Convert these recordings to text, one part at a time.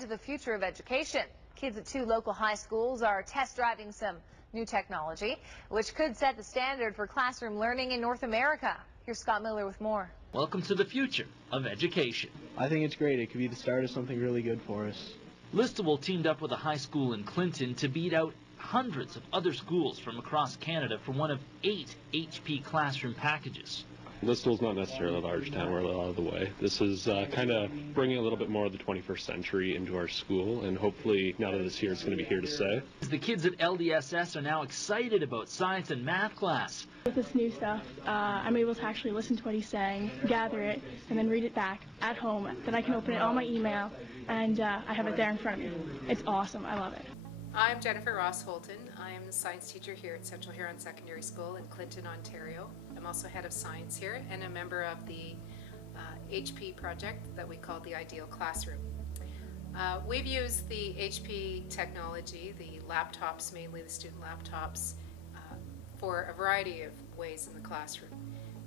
into the future of education. Kids at 2 local high schools are test driving some new technology, which could set the standard for classroom learning in North America. Here's Scott Miller with more. Welcome to the future of education. I think it's great. It could be the start of something really good for us. Listowel teamed up with a high school in Clinton to beat out hundreds of other schools from across Canada for one of 8 HP classroom packages. Listowel's not necessarily a large town. We're a little out of the way. This is kind of bringing a little bit more of the 21st century into our school, and hopefully now that it's here, it's going to be here to stay. The kids at LDSS are now excited about science and math class. With this new stuff, I'm able to actually listen to what he's saying, gather it, and then read it back at home. Then I can open it on my email, and I have it there in front of me. It's awesome. I love it. I'm Jennifer Ross-Holton. I'm a science teacher here at Central Huron Secondary School in Clinton, Ontario. I'm also head of science here and a member of the HP project that we call the I.D.E.A.L classroom. We've used the HP technology, the laptops, mainly the student laptops, for a variety of ways in the classroom.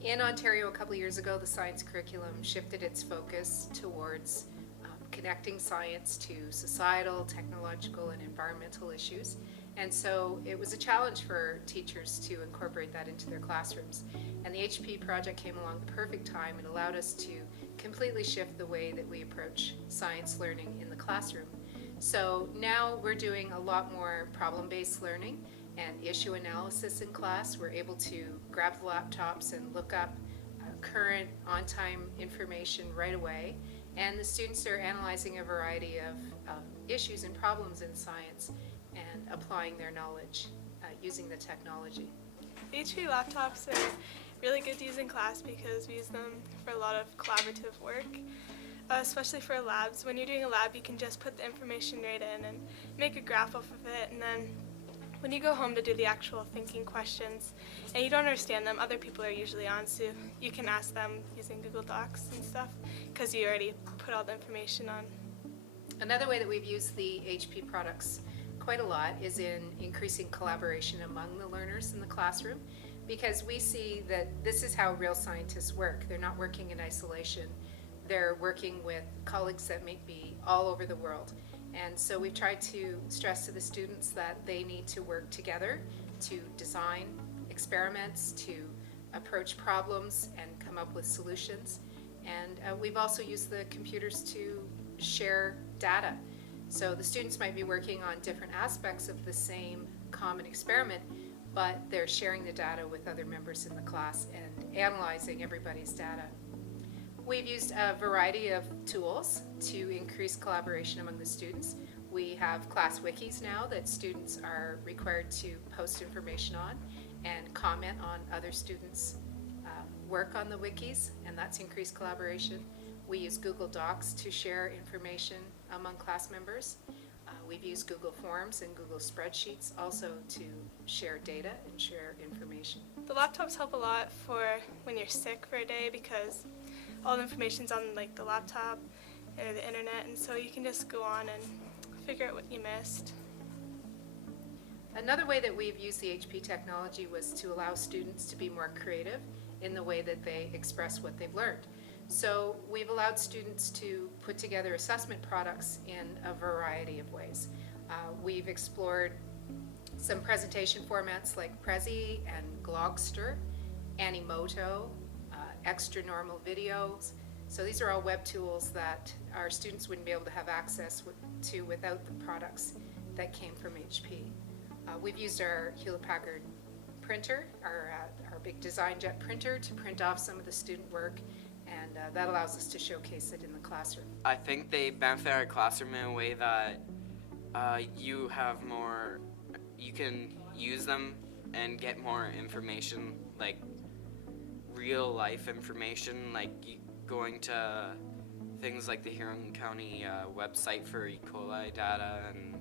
In Ontario a couple of years ago, the science curriculum shifted its focus towards connecting science to societal, technological, and environmental issues. And so it was a challenge for teachers to incorporate that into their classrooms. And the HP project came along the perfect time and allowed us to completely shift the way that we approach science learning in the classroom. So now we're doing a lot more problem-based learning and issue analysis in class. We're able to grab the laptops and look up current on-time information right away. And the students are analyzing a variety of issues and problems in science and applying their knowledge using the technology. HP laptops are really good to use in class because we use them for a lot of collaborative work, especially for labs. When you're doing a lab, you can just put the information right in and make a graph off of it, and then when you go home to do the actual thinking questions and you don't understand them, other people are usually on, so you can ask them using Google Docs and stuff because you already put all the information on. Another way that we've used the HP products quite a lot is in increasing collaboration among the learners in the classroom, because we see that this is how real scientists work. They're not working in isolation. They're working with colleagues that may be all over the world. And so we've tried to stress to the students that they need to work together to design experiments, to approach problems and come up with solutions. And we've also used the computers to share data. So the students might be working on different aspects of the same common experiment, but they're sharing the data with other members in the class and analyzing everybody's data. We've used a variety of tools to increase collaboration among the students. We have class wikis now that students are required to post information on and comment on other students' work on the wikis, and that's increased collaboration. We use Google Docs to share information among class members. We've used Google Forms and Google Spreadsheets also to share data and share information. The laptops help a lot for when you're sick for a day because all the information's on like the laptop or the internet, and so you can just go on and figure out what you missed. Another way that we've used the HP technology was to allow students to be more creative in the way that they express what they've learned. So we've allowed students to put together assessment products in a variety of ways. We've explored some presentation formats like Prezi and Glogster, Animoto, extra normal videos. So these are all web tools that our students wouldn't be able to have access to without the products that came from HP. We've used our Hewlett-Packard printer, our big DesignJet printer, to print off some of the student work, and that allows us to showcase it in the classroom. I think they benefit our classroom in a way that you can use them and get more information, like real life information, like going to things like the Huron County website for E. coli data and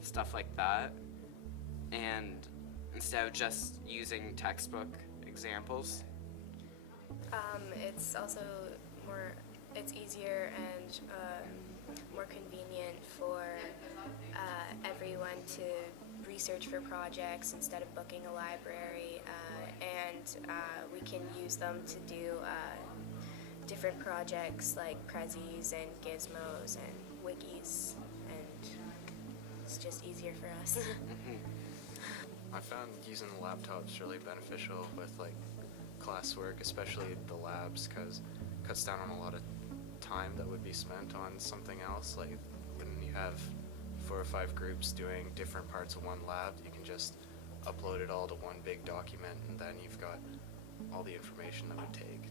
stuff like that, and instead of just using textbook examples. It's also it's easier and more convenient for everyone to research for projects instead of booking a library, and we can use them to do different projects like Prezis and Gizmos and Wikis. was just easier for us. I found using the laptops really beneficial with like classwork, especially the labs, because it cuts down on a lot of time that would be spent on something else. Like when you have 4 or 5 groups doing different parts of one lab, you can just upload it all to one big document, and then you've got all the information that would take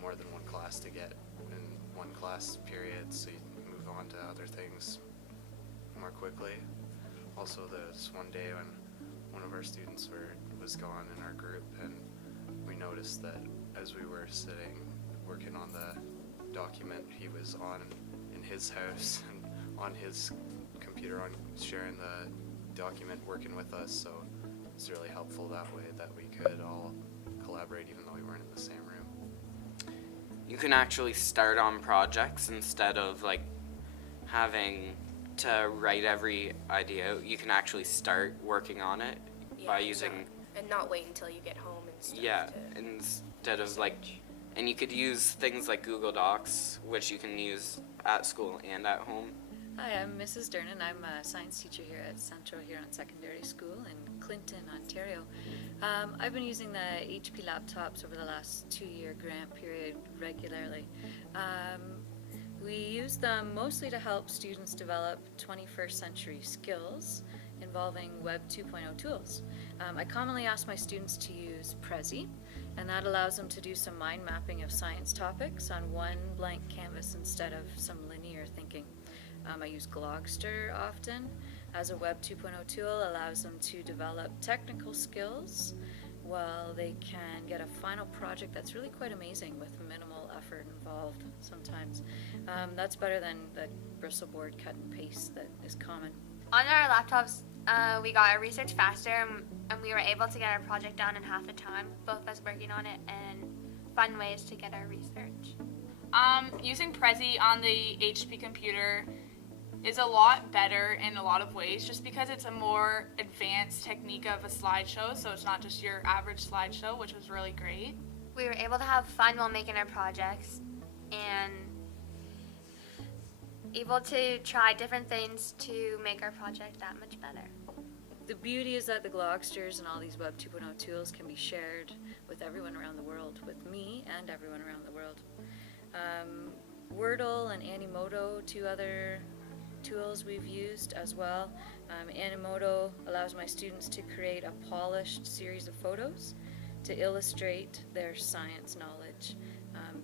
more than one class to get in one class period, so you move on to other things more quickly. Also, this one day when one of our students was gone in our group, and we noticed that as we were sitting working on the document, he was on in his house and on his computer sharing the document, working with us. So it's really helpful that way that we could all collaborate even though we weren't in the same room. You can actually start on projects instead of like having to write every idea out. You can actually start working on it by using and not wait until you get home and stuff. Yeah, instead of like, and you could use things like Google Docs, which you can use at school and at home. Hi, I'm Mrs. Dernan. I'm a science teacher here at Central Huron Secondary School in Clinton, Ontario. I've been using the HP laptops over the last 2-year grant period regularly. We use them mostly to help students develop 21st century skills involving Web 2.0 tools. I commonly ask my students to use Prezi, and that allows them to do some mind mapping of science topics on one blank canvas instead of some linear thinking. I use Glogster often as a Web 2.0 tool, allows them to develop technical skills while they can get a final project that's really quite amazing with minimal effort involved sometimes. That's better than the bristle board cut and paste that is common. On our laptops, we got our research faster, and we were able to get our project done in half the time, both of us working on it, and fun ways to get our research. Using Prezi on the HP computer is a lot better in a lot of ways, just because it's a more advanced technique of a slideshow, so it's not just your average slideshow, which was really great. We were able to have fun while making our projects, and able to try different things to make our project that much better. The beauty is that the Glogsters and all these Web 2.0 tools can be shared with everyone around the world, with me and everyone around the world. Wordle and Animoto, 2 other tools we've used as well. Animoto allows my students to create a polished series of photos to illustrate their science knowledge.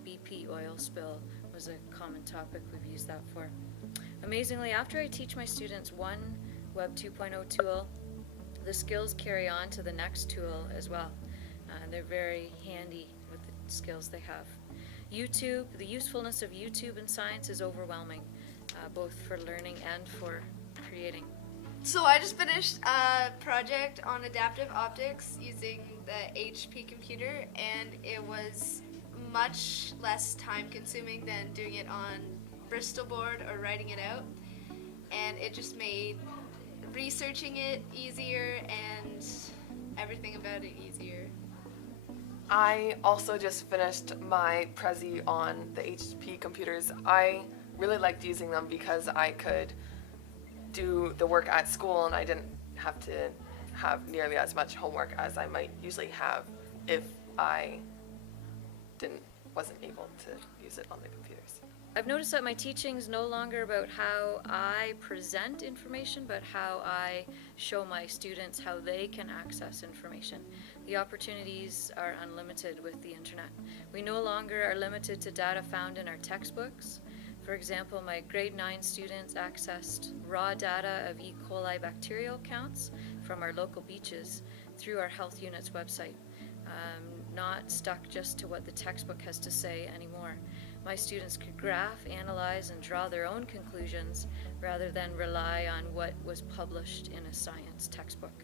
BP oil spill was a common topic we've used that for. Amazingly, after I teach my students one Web 2.0 tool, the skills carry on to the next tool as well. They're very handy with the skills they have. YouTube, the usefulness of YouTube in science is overwhelming, both for learning and for creating. So I just finished a project on adaptive optics using the HP computer, and it was much less time consuming than doing it on Bristol board or writing it out, and it just made researching it easier and everything about it easier. I also just finished my Prezi on the HP computers. I really liked using them because I could do the work at school and I didn't have to have nearly as much homework as I might usually have if I wasn't able to use it on the computers. I've noticed that my teaching is no longer about how I present information, but how I show my students how they can access information. The opportunities are unlimited with the internet. We no longer are limited to data found in our textbooks. For example, my grade 9 students accessed raw data of E. coli bacterial counts from our local beaches through our health unit's website, not stuck just to what the textbook has to say anymore. My students could graph, analyze, and draw their own conclusions rather than rely on what was published in a science textbook.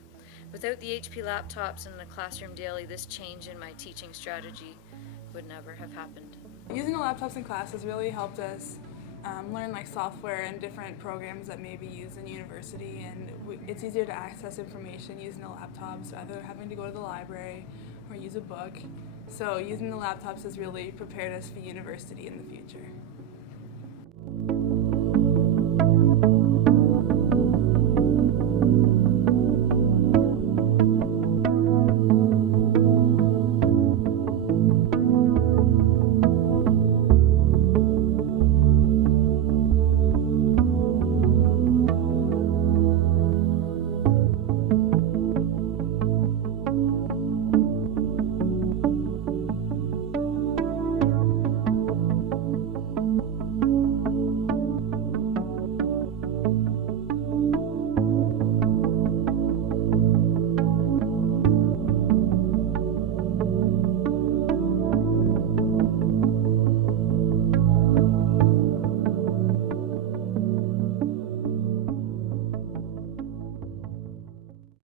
Without the HP laptops in the classroom daily, this change in my teaching strategy would never have happened. Using the laptops in class has really helped us learn like software and different programs that may be used in university, and it's easier to access information using the laptops rather than having to go to the library or use a book. So using the laptops has really prepared us for university in the future.